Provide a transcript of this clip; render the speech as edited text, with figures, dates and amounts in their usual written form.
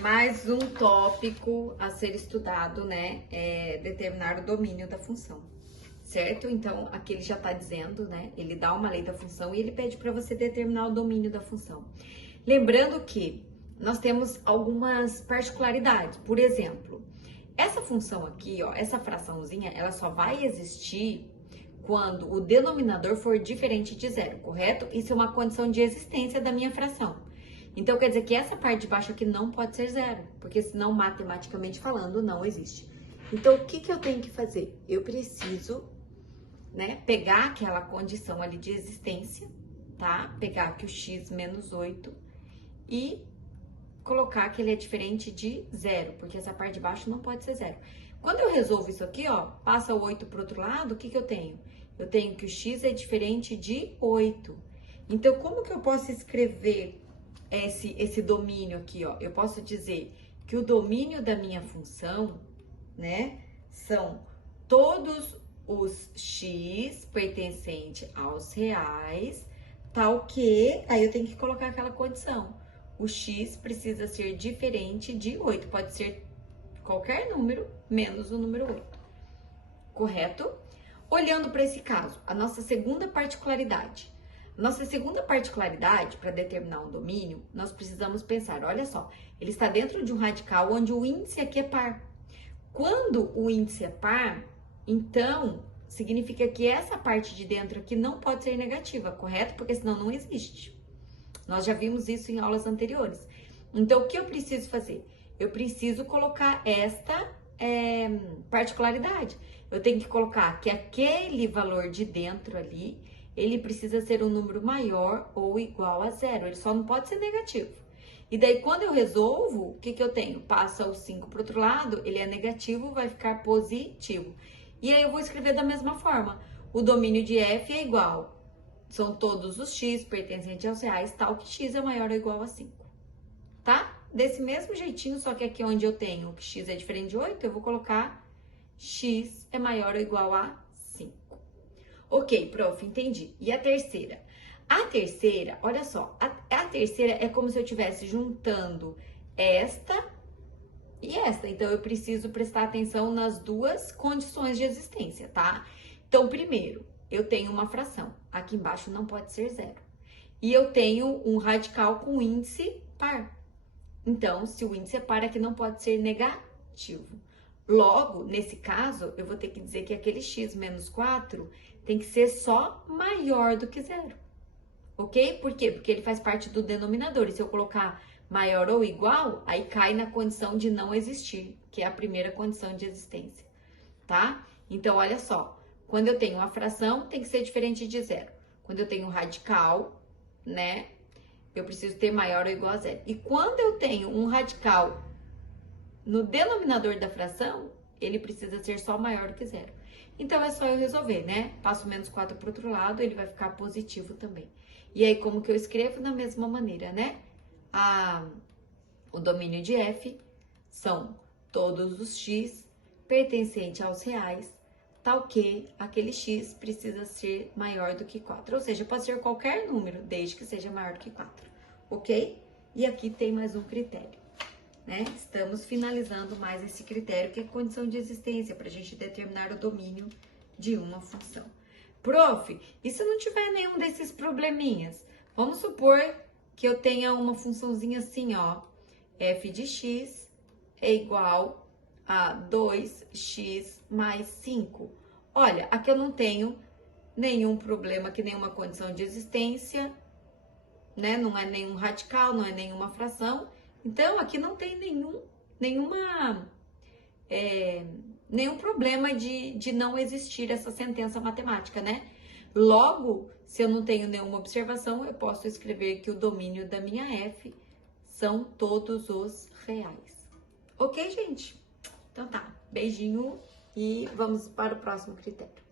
Mais um tópico a ser estudado, né? É determinar o domínio da função, certo? Então, aqui ele já tá dizendo, né? Ele dá uma lei da função e ele pede para você determinar o domínio da função. Lembrando que nós temos algumas particularidades. Por exemplo, essa função aqui, ó, essa fraçãozinha, ela só vai existir quando o denominador for diferente de zero, correto? Isso é uma condição de existência da minha fração. Então, quer dizer que essa parte de baixo aqui não pode ser zero, porque senão, matematicamente falando, não existe. Então, o que eu tenho que fazer? Eu preciso, né, pegar aquela condição ali de existência, tá? Pegar aqui o x menos 8 e colocar que ele é diferente de zero, porque essa parte de baixo não pode ser zero. Quando eu resolvo isso aqui, ó, passa o 8 para o outro lado, o que eu tenho? Eu tenho que o x é diferente de 8. Então, como que eu posso escrever esse domínio aqui, ó? Eu posso dizer que o domínio da minha função, né, são todos os x pertencentes aos reais, tal que, aí eu tenho que colocar aquela condição. O x precisa ser diferente de 8, pode ser qualquer número menos o número 8, correto? Olhando para esse caso, a nossa segunda particularidade. Nossa segunda particularidade, para determinar um domínio, nós precisamos pensar, olha só, ele está dentro de um radical onde o índice aqui é par. Quando o índice é par, então, significa que essa parte de dentro aqui não pode ser negativa, correto? Porque senão não existe. Nós já vimos isso em aulas anteriores. Então, o que eu preciso fazer? Eu preciso colocar esta particularidade. Eu tenho que colocar que aquele valor de dentro ali, ele precisa ser um número maior ou igual a zero. Ele só não pode ser negativo. E daí, quando eu resolvo, o que eu tenho? Passa o 5 para o outro lado, ele é negativo, vai ficar positivo. E aí, eu vou escrever da mesma forma. O domínio de f é igual. São todos os x pertencentes aos reais, tal que x é maior ou igual a 5. Tá? Desse mesmo jeitinho, só que aqui onde eu tenho que x é diferente de 8, eu vou colocar x é maior ou igual a 5. Ok, prof, entendi. E a terceira? A terceira, olha só, a terceira é como se eu estivesse juntando esta e esta. Então, eu preciso prestar atenção nas duas condições de existência, tá? Então, primeiro, eu tenho uma fração. Aqui embaixo não pode ser zero. E eu tenho um radical com índice par. Então, se o índice é par, aqui não pode ser negativo. Logo, nesse caso, eu vou ter que dizer que aquele x menos 4 tem que ser só maior do que zero. Ok? Por quê? Porque ele faz parte do denominador. E se eu colocar maior ou igual, aí cai na condição de não existir, que é a primeira condição de existência. Tá? Então, olha só. Quando eu tenho uma fração, tem que ser diferente de zero. Quando eu tenho um radical, né? Eu preciso ter maior ou igual a zero. E quando eu tenho um radical no denominador da fração, ele precisa ser só maior do que zero. Então, é só eu resolver, né? Passo menos 4 para o outro lado, ele vai ficar positivo também. E aí, como que eu escrevo? Da mesma maneira, né? O domínio de f são todos os x pertencentes aos reais, tal que aquele x precisa ser maior do que 4. Ou seja, pode ser qualquer número, desde que seja maior do que 4, ok? E aqui tem mais um critério, né? Estamos finalizando mais esse critério, que é condição de existência, para a gente determinar o domínio de uma função. Prof, e se não tiver nenhum desses probleminhas? Vamos supor que eu tenha uma funçãozinha assim, ó, f de x é igual a 2x mais 5. Olha, aqui eu não tenho nenhum problema, que nenhuma condição de existência, né? Não é nenhum radical, não é nenhuma fração. Então, aqui não tem nenhum problema de não existir essa sentença matemática, né? Logo, se eu não tenho nenhuma observação, eu posso escrever que o domínio da minha f são todos os reais. Ok, gente? Então tá, beijinho e vamos para o próximo critério.